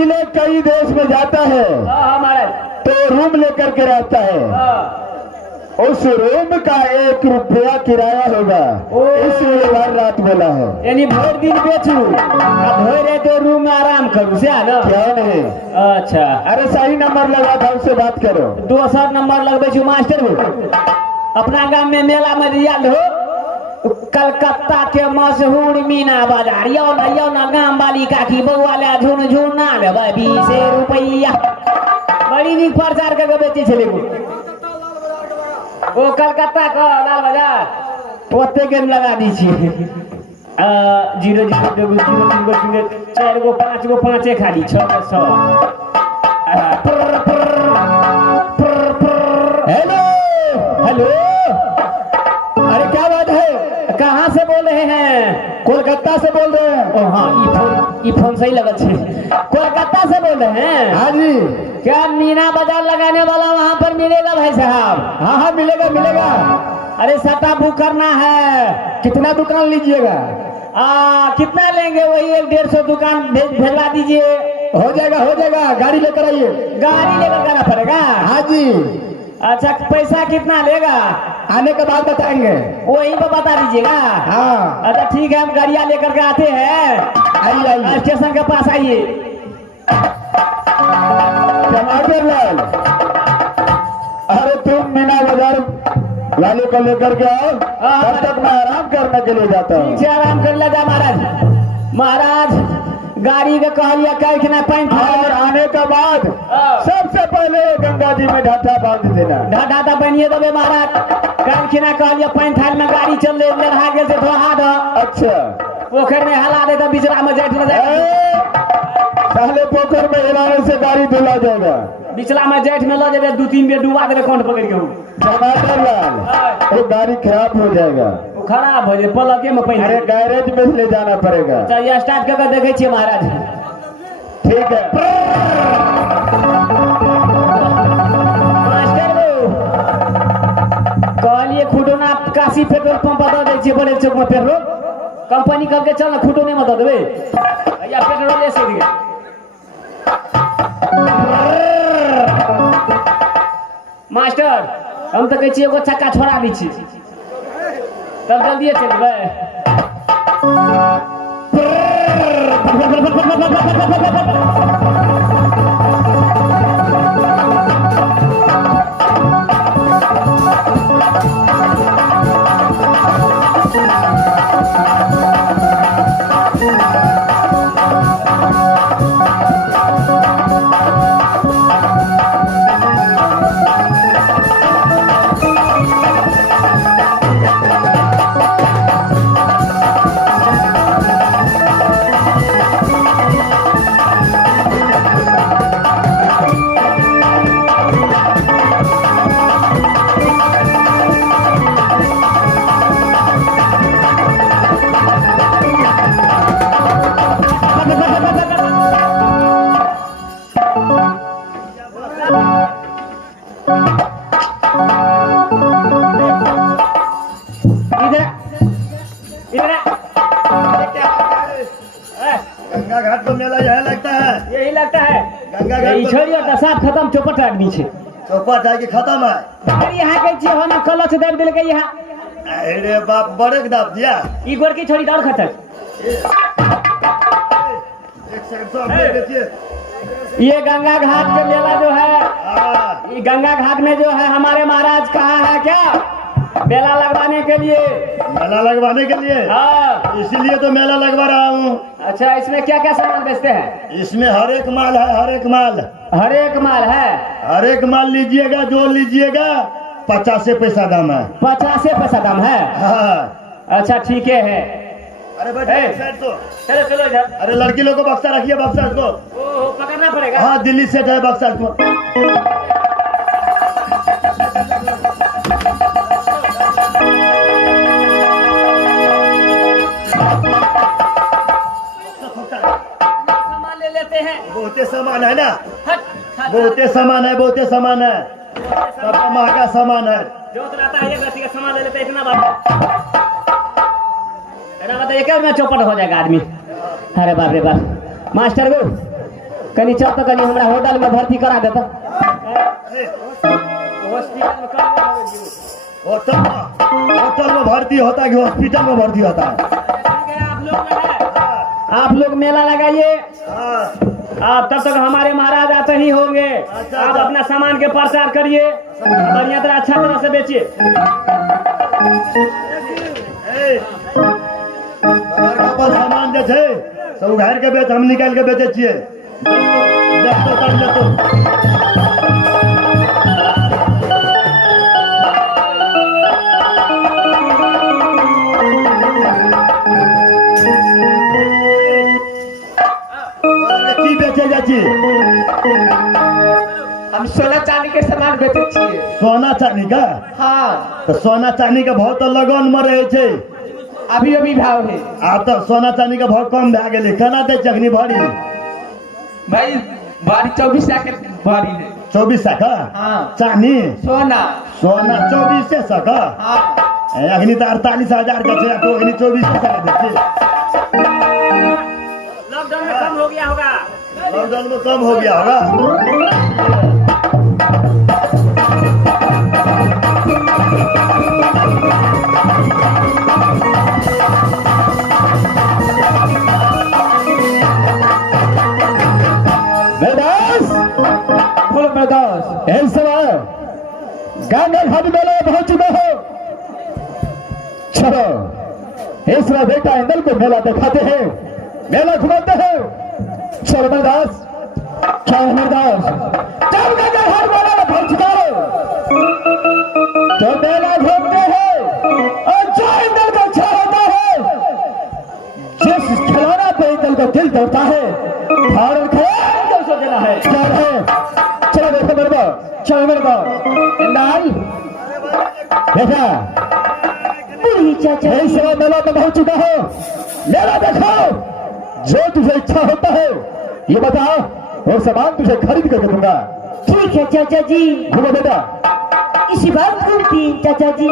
इसीलिए कई देश में जाता है महाराज तो रूम लेकर के रहता है। उस रूम का 1 रुपया किराया होगा, इसलिए हर रात बोला है। यानी भर दिन बेचू अब हो रहे तो रूम में आराम करूँ से ना क्या नहीं? अच्छा अरे सही नंबर लगा था, उससे बात करो। दोसर नंबर लगबे छु मास्टर हो। अपना गांव में मेला में रियल हो कलकत्ता के मशहूर मीना बाजार यो ना गांव वाली काकी बउआ ले झुन झुना लेबै 20 रुपया बड़ी नीक प्रचार के बेचे छले ओ कलकत्ता का लाल बाजार ओते के लगा दी छी 0 0 2 0 3 गो 4 गो 5 गो 5 खाली 6 6 हेलो हेलो अरे क्या बात है? कहाँ से बोल रहे हैं? कोलकाता से बोल रहे हैं। ओ हाँ ये फोन सही लगा छे। कोलकाता से बोल रहे हैं? हाँ जी। क्या मीना बाजार लगाने वाला वहाँ पर मिलेगा भाई साहब? हाँ हाँ मिलेगा मिलेगा। अरे सटा बुक करना है। कितना दुकान लीजिएगा? कितना लेंगे? वही 150 दुकान भेजवा दीजिए। हो जाएगा गाड़ी लेकर आइए। गाड़ी लेकर जाना पड़ेगा? हाँ जी। अच्छा पैसा कितना लेगा? आने के बाद बताएंगे। वही पर बता दीजिएगा। हाँ अच्छा ठीक है हम गाड़िया लेकर के आते हैं। आइए स्टेशन के पास आइए। टमाटर लाल अरे तुम मीना बाजार वाले को लेकर के आओ, तब तक मैं आराम करने के लिए जाता हूँ। ठीक से आराम कर ले जा महाराज। महाराज गाड़ी के कहलिए कहना पैंट और आने के बाद सबसे पहले गंगा जी में ढाठा बांध देना। ढाठा बनिए देवे महाराज। कहना कहलिए पैंट थाल में गाड़ी चल ले लड़ा गेल से धोहा द। अच्छा पोखर में हला दे तो बिचरा में जेठ में जाए। पहले पोखर में हिलाने से गाड़ी धुला जाएगा। बिचला में जेठ में ल जाए 2-3 बेर डुबा देवे कंठ पकड़ के। टमाटर लाल वो गाड़ी खराब हो जाएगा। खराब हो जाए पलके में पैन। अरे गैरेज में ले जाना पड़ेगा। चलिए स्टार्ट करके देखे छिए महाराज। ठीक है मास्टर कहलिए खुटोना काशी पेट्रोल पंप बता दे छिए बड़े चौक में पेट्रोल कंपनी करके चल ना खुटोने में दे देबे या पेट्रोल ले से दिए। मास्टर हम तो कह छिए एगो चक्का छोड़ा दी छी तब जल्दी चलबे। गंगा घाट तो मेला यही लगता है। यही लगता है गंगा घाट छोड़िए तो सब खत्म चौपट आदमी छे। चौपट है कि खत्म है? अरे यहाँ के छे हो ना कलच दे दिल के यहाँ। अरे बाप बड़े दाब दिया। ई गोर की छोड़ी और खतर। ये गंगा घाट के मेला जो है ये गंगा घाट में जो है हमारे महाराज कहा है क्या मेला लगवाने के लिए। मेला लगवाने के लिए? हाँ इसीलिए तो मेला लगवा रहा हूँ। अच्छा इसमें क्या क्या सामान बेचते हैं? इसमें हर एक माल है। हर एक माल हर एक माल लीजिएगा जो लीजिएगा 50 पैसा दाम है। 50 पैसा दाम है? हाँ। अच्छा ठीक है। अरे बैठे तो चलो चलो इधर। अरे लड़की लोग को बक्सा रखिए। बक्सा को पकड़ना पड़ेगा। हाँ दिल्ली से है बक्सा को। सामान ले लेते हैं। बहुते सामान है ना? हट बहुते सामान है। सबका महंगा सामान है। जो तो रहता है एक रत्ती का सामान ले लेते हैं। इतना बात एक में चौपट हो जाएगा आदमी। अरे बाप रे बाप। मास्टर वो कनी चल तो कनी हमरा होटल में भर्ती करा देता होटल में भर्ती होता है कि हॉस्पिटल में भर्ती होता है? आप लोग मेला लगाइए हाँ। आप तब तक हमारे महाराज आते ही होंगे। आप अपना सामान के प्रचार करिए बढ़िया तरह अच्छा तरह से बेचिए। पर सामान जे छै सब उघार के बेच, हम निकाल के बेचे छियै। की बेचे जाइ छी? हम सोना चांदी के सामान बेचे छिए। सोना चांदी का? हाँ, तो सोना चांदी के भाव तो लगन में रहे छै। अभी अभी भाव है आब तो सोना चांदी के भाव कम भए गेलै। केना दै छै अखनी भरी? भाई, बारी 24 के बारी है। 2400 का? हाँ। चांदी सोना सोना 2400 का? हाँ। अखनी तो 48,000 का छै, तो अखनी 2400 दै छै। लॉकडाउन में कम हो गया होगा। लॉकडाउन में कम हो गया होगा। इस समय गंगा घाट मेला पहुंच चुके हो। चलो इस समय बेटा इंदल को मेला दिखाते हैं, मेला घुमाते हैं। चलो मरदास, क्या मरदास, जब गंगा घाट मेला में पहुंच चुका हो तो मेला घूमते हैं और जो इंदल को अच्छा होता है, जिस खिलौना पे इंदल का दिल दौड़ता है, भारत को देना है। क्या है? चलो देखो मेरे को, चलो मेरे को इंदल देखा इस समय मेला में पहुंच चुका हो। मेला देखो, जो तुझे इच्छा होता है ये बताओ, और सामान तुझे खरीद करके दूंगा। ठीक है चाचा जी। घूमो बेटा। इसी बात घूमती चाचा जी।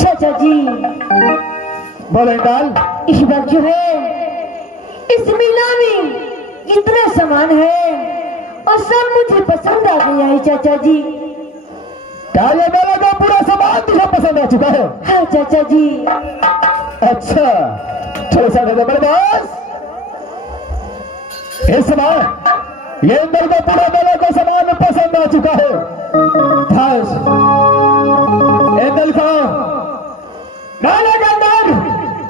चाचा जी, बोलो इंदल। इस बार जो है इस मेला में इतना सामान है और सब मुझे पसंद आ गया है चाचा जी। क्या ये मेला का पूरा सामान तुझे पसंद आ चुका है? हाँ चाचा जी। अच्छा चलो साथ मेरे बॉस, इस समय ये इंदल का पूरा मेला का सामान पसंद आ चुका है। बस इंदल को मेले के अंदर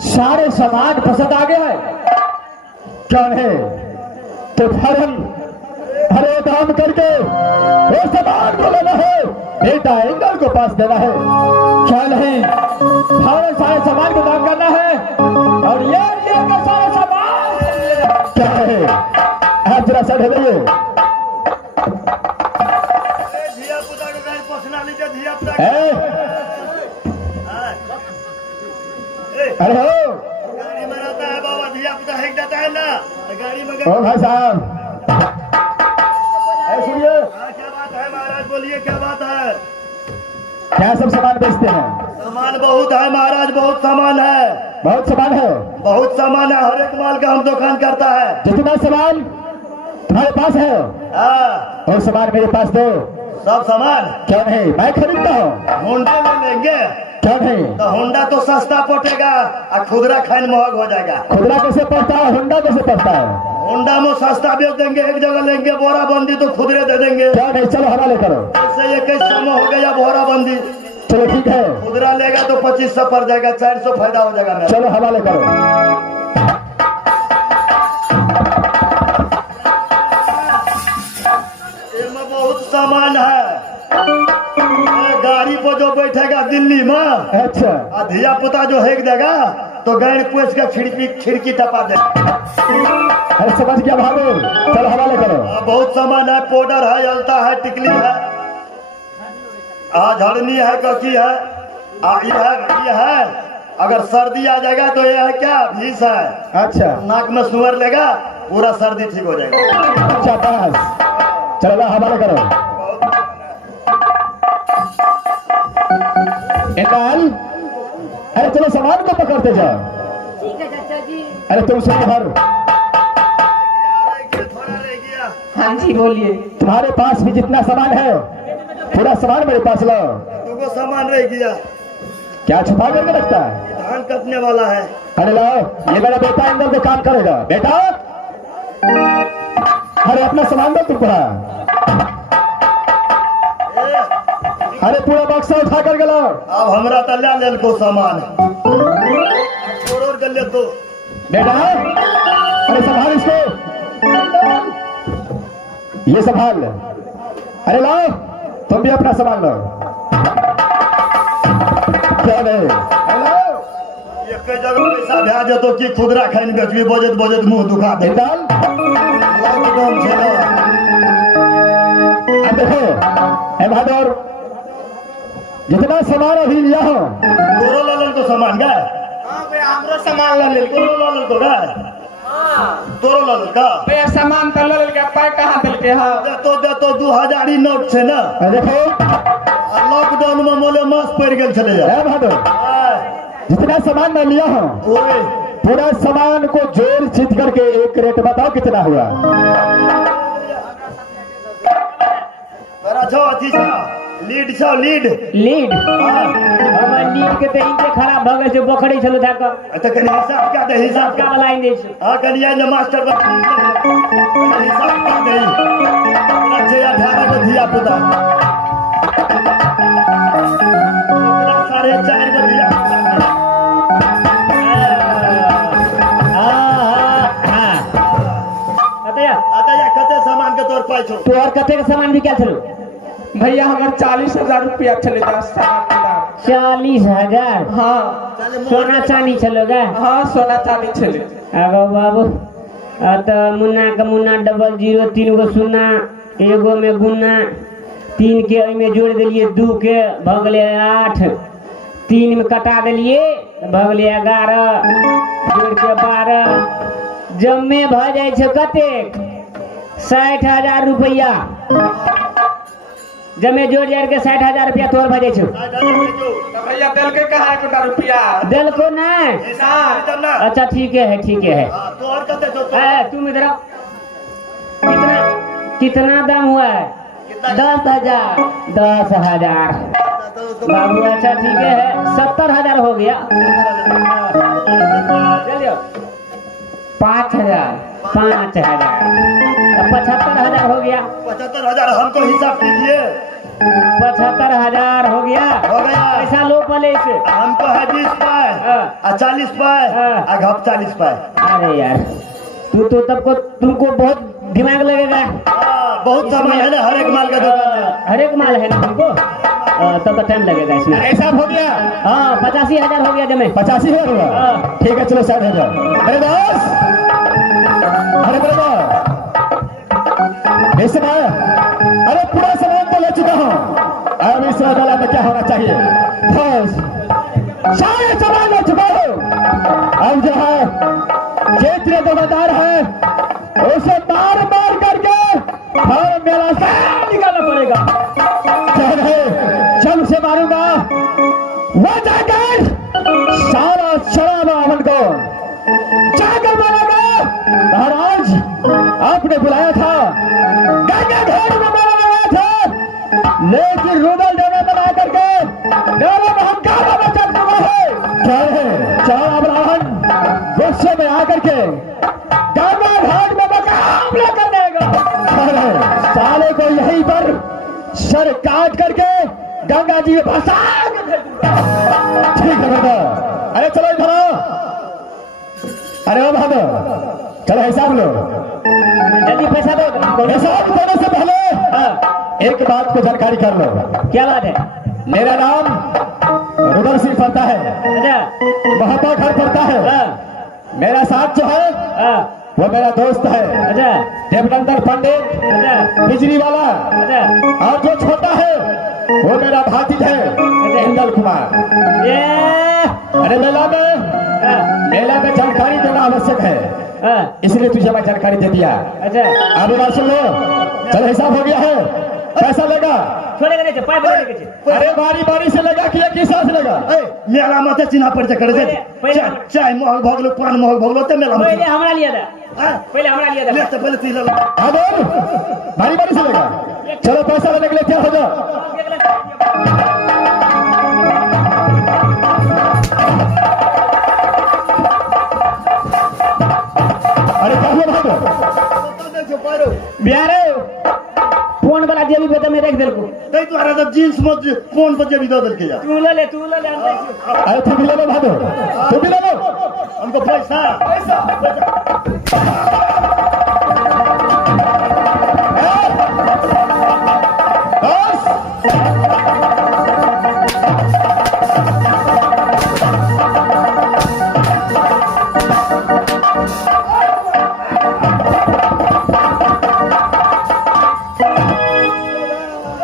सारे सामान पसंद आ गया है। कौन है तो फरम हरे काम करके वो सामान को लेना है, बेटा इंदल को पास देना है। क्या नहीं, सारे सामान को दाम करना है और ये सारा सामान क्या है? आप जरा साथ है अरे हो गाड़ी में रहता है बाबा, धिया पुता हेक देता है ना गाड़ी में। ओ भाई साहब सुनिए, क्या बात है महाराज, बोलिए क्या बात है? क्या सब सामान बेचते हैं? सामान बहुत है महाराज, बहुत सामान है। बहुत सामान है? बहुत सामान है, हर एक माल का हम दुकान करता है। जितना सामान तुम्हारे पास है हाँ, और सामान मेरे पास दो। सब सामान क्या नहीं, मैं खरीदता हूँ। होंडा ले लेंगे क्या नहीं, तो होंडा तो सस्ता पड़ेगा और खुदरा खान महंग हो जाएगा। खुदरा कैसे पड़ता है, होंडा कैसे पड़ता है? होंडा में सस्ता बेच देंगे, एक जगह लेंगे बोरा बंदी तो खुदरे दे देंगे। क्या नहीं, चलो हवाले करो। ऐसे ये कई समय हो गया बोरा बंदी, चलो ठीक है, खुदरा लेगा तो 2500 पड़ जाएगा, 400 फायदा हो जाएगा मेरा। चलो हवाले करो। इसमें बहुत सामान है। ये गाड़ी पर जो बैठेगा दिल्ली में, अच्छा और धिया पुता जो हेक देगा तो गैर पूछ के खिड़की टपा दे। अरे समझ गया बहादुर, चलो हवाले करो। बहुत सामान है, पाउडर है, अलता है, टिकली है, झड़नी है, कसी है, ये है। अगर सर्दी आ जाएगा तो ये है क्या, भीस है। अच्छा नाक में सुअर लेगा, पूरा सर्दी ठीक हो जाएगा। अच्छा बस, चलो ला हवाले करो। इकबाल, अरे चलो सामान को पकड़ते जाओ। ठीक है चाचा जी। अरे तुम सुन भर, थोड़ा रह गया। हाँ जी बोलिए। तुम्हारे पास भी जितना सामान है पूरा सामान मेरे पास लाओ। तुमको सामान रह गया, क्या छुपा करके रखता है? धान कटने वाला है। अरे लाओ, ये मेरा बेटा अंदर से काम करेगा। बेटा, अरे अपना सामान दो तुम पूरा। अरे पूरा बक्सा उठा करके लाओ। अब हमरा तल्या लेल को सामान कर ले तो। बेटा, अरे संभाल इसको, ये संभाल। अरे लाओ, तुम भी अपना सामान लाओ। क्या नहीं, एक जगह पैसा भेज दे तो की खुदरा खाइन बेचबी, बजत मुंह दुखा दे। डाल। लॉकडाउन चला। देखो ए बहादुर, जितना सामान अभी लिया हो तोरो लालन को सामान का हमरो सामान ला ले। तोरो लालन को का तोरो लालन का भैया सामान तो ले के पाई कहाँ दिल के हा। दे तो 2000 ही नोट छे ना। देखो लॉकडाउन में मोले मास पड़ गेल चले जा। ए बहादुर, जितना सामान मैं लिया हूँ ओए पूरा सामान को जोड़ चित करके एक रेट बताओ कितना हुआ। छो अथी छो लीड छो लीड लीड हमर लीड के ते इनके खराब भ गए छै, बोखड़ी छलो था का त कनी हिसाब का दे, हिसाब का का वाला इन दे छै। हां कनी आज मास्टर का हिसाब का दे। पूरा 18 को दिया पुता, पूरा 4.5 को दिया। आता या कते सामान के तोर पाइ छो। तो और कते के सामान भी क्या छलो? भैया हमार 40,000 रुपया चले जा सामान के दाम। 40,000? हाँ सोना चांदी छलो गा? हाँ सोना चांदी चले। आगो बाबू तो मुन्ना का मुन्ना 00 3 गो सुन्ना, एगो में गुन्ना, 3 के में जोड़ दिलिए 2 के भगले 8, 3 में कटा दिलिए भगले 11, जोड़ के 12, जम्मे भ जाए छै कते 60,000 रुपया। जमे जोड़ जाड़ के 60,000 रुपया तोर भ जाए छै। तो भैया दिल के कहा है कोटा रुपया दिल को ना? अच्छा ठीक है ठीक है। तोर कते छो? तुम इधर आओ। कितना दाम हुआ है? 10,000। 10,000 बाबू, अच्छा ठीक है 70,000 हो गया। चलिए 5,000 5,000 75,000 हो गया। 75,000 हमको हिसाब कीजिए। 75,000 हो गया। हो गया। ऐसा लो पहले से हमको है 20 पाए हाँ। 40 पाए हाँ। घप 40 पाए। अरे यार तू तो तब को तुमको बहुत दिमाग लगेगा। बहुत सामान है ना, हर एक माल का दुकान है। हर एक माल है ना तुमको, तब तो टाइम लगेगा इसमें। ऐसा हो गया। हाँ 85,000 हो गया जमे। 85,000 हुआ। हाँ। ठीक है चलो 60,000। अरे दास, अरे ब्रदर, इस समय अरे पूरा सामान तो ले चुका हूँ, अब इस वाला में क्या होना चाहिए? बस सारे सामान ले चुका हूँ। अब जो है जितने दुकानदार है उसे मार मार करके हर मेला से निकालना पड़ेगा। चल से मारूंगा वो जाकर सारा शराब अमन को जाकर मारेगा। महाराज आपने बुलाया था, गंगा घाट में मेला लगाया था, लेकिन रूदल देवे बना करके मेरे में हम काबा में चल चुका है। क्या है चार ब्राह्मण गुस्से में आकर के गंगा घाट में मुकाबला कर देगा। साले को यहीं पर सर काट करके गंगा जी में फंसा के भेज दूंगा। ठीक है बेटा, अरे चलो इधर आओ। अरे ओ भागो, चलो हिसाब लो। जल्दी पैसा दो। हिसाब देने से पहले एक बात को जानकारी कर लो। क्या बात है? मेरा नाम रुदल सिंह पड़ता है, अच्छा महापा घर पड़ता है। हाँ मेरा साथ जो है हाँ वो मेरा दोस्त है अच्छा देवनंदन पंडित अच्छा बिजली वाला, अच्छा और जो छोटा है वो मेरा भातिज है इंदल कुमार। ये अरे मेला में जानकारी देना आवश्यक है, हाँ इसलिए तुझे मैं जानकारी दे दिया। अच्छा अब बात सुन लो, चलो हिसाब हो गया है, पैसा लगा। छोड़ेगा नहीं पाइप लगाने के अरे बारी बारी से लगा कि एक ही साथ लगा। मेला में चिन्हा परिचय कर दे, चाय महग भगलो, पान महग भगलो, ते मेला में पहले हमरा लिया था, पहले हमरा लिया ले था। तो पहले तू ले लो। हाँ बोल, बारी बारी से लगा। चलो पैसा लेने के लिए क्या हो जाओ। अरे क्या हुआ भागो बिहारे फोन वाला जेबी पे तो मैं रख दे को नहीं तुम्हारा तो जींस मत फोन पर जेबी दे के जा। तू ले अंदर से। अरे तुम भी ले लो भागो, तुम भी ले लो। हमको पैसा बस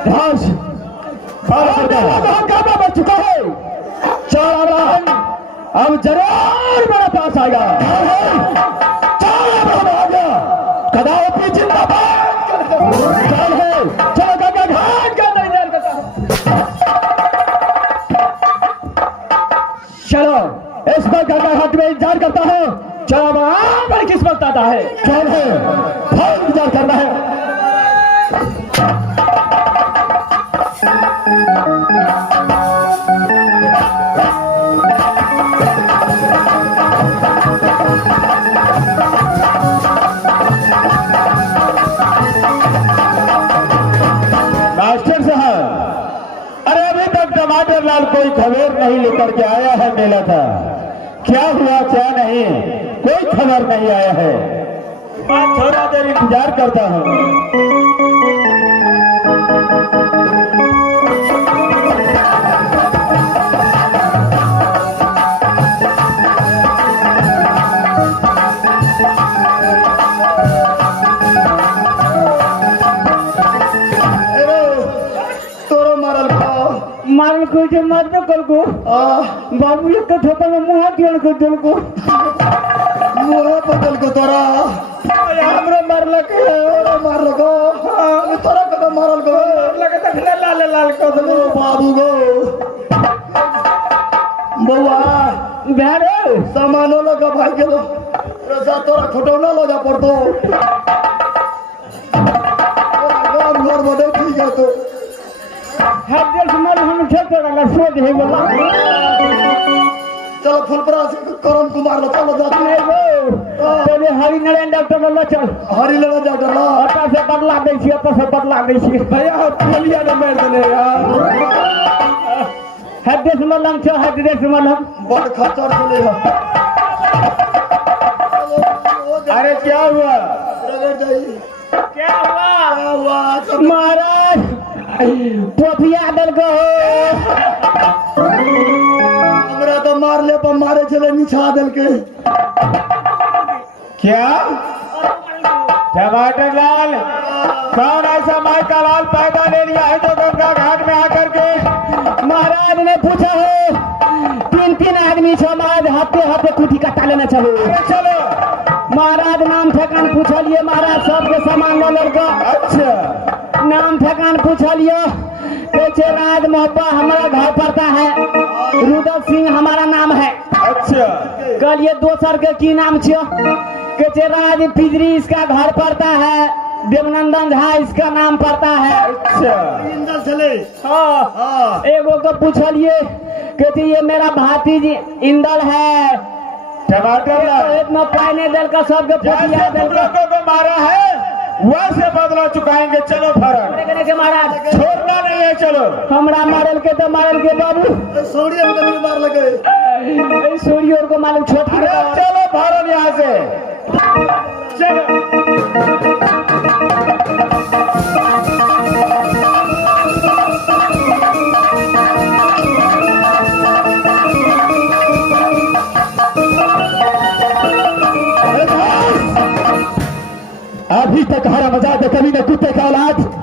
घास 12 गाना बच चुका है। चार अब्राहम अब जरूर मेरे पास आएगा। चार अब्राहम आ गया, कदापि जिंदाबाद। चाल है, चलो गंगा घाट का इंतजार करता हूं। चलो इस बार गंगा घाट में इंतजार करता हूँ। चलो अब्राहम पर किस वक्त आता है। चल है, बहुत इंतजार करना है। मास्टर साहब, अरे अभी तक टमाटर लाल कोई खबर नहीं लेकर के आया है मेला था। क्या हुआ क्या नहीं, कोई खबर नहीं आया है। मैं थोड़ा देर इंतजार करता हूँ। तोरो मारल मारल को जे मारबे कल को बाबू एक ठोकर में मुंह दियल को दिल को मुँह बदल को तोरा हमरो मारलक मारल को तोरा कदा मारल को लगे तखले लाल लाल को ओ बाबू गो बउआ बिहारे सामानो लगा भाई गेलो रजा तोरा खटौना लगा पड़तो गाम घर में ठीक है तो हर देर मार हम खेत लगा सोच है बोला चलो फुलपरा से करम कुमार लो चलो जाते नहीं गो पहले हरि नारायण डॉक्टर लो चल हरी लड़ा जा डरला अटा से बदला दे छी अटा से बदला दे छी भैया पुलिया ने मार देने यार। हर देश मलम छ हर देश मलम बड़ खतर चले हो अरे क्या हुआ। क्या हुआ हुआ महाराज पोथिया दल को हमरा तो मार ले पर मारे चले निछा दल के क्या टमाटर लाल, कौन ऐसा माई का लाल पैदा ले लिया है जो गंगा घाट में आकर के। महाराज ने पूछा है 3 आदमी छ महाराज हफ्ते हफ्ते कुटी कटा लेना चलो चलो महाराज नाम ठेकान पूछलिए महाराज सबके सामान लो लड़का अच्छा नाम ठेकान पूछलियो कहते राज मोहब्बा हमारा घर पड़ता है रुदल सिंह हमारा नाम है अच्छा कहलिए दोसर के की नाम छियो कहते राज पिजरी इसका घर पड़ता है देवनंदन झा इसका नाम पड़ता है अच्छा इंदल चले हाँ हाँ एगो को पूछलिए कहते ये मेरा भातीज इंदल है टमाटर लाल, इतना पाई नहीं दल का सबके जैसे पोतिया दल तुम का लोगों को मारा है वैसे बदला चुकाएंगे। चलो फरक करने के महाराज छोड़ना नहीं है। चलो हमरा मारल के तो मारल के बाबू सौड़िया में कभी मार लगे सूर्य को मालूम छोटी अरे चलो भारत यहाँ से चलो। तक हरा मजाक कभी न कुत्ते का औलाद।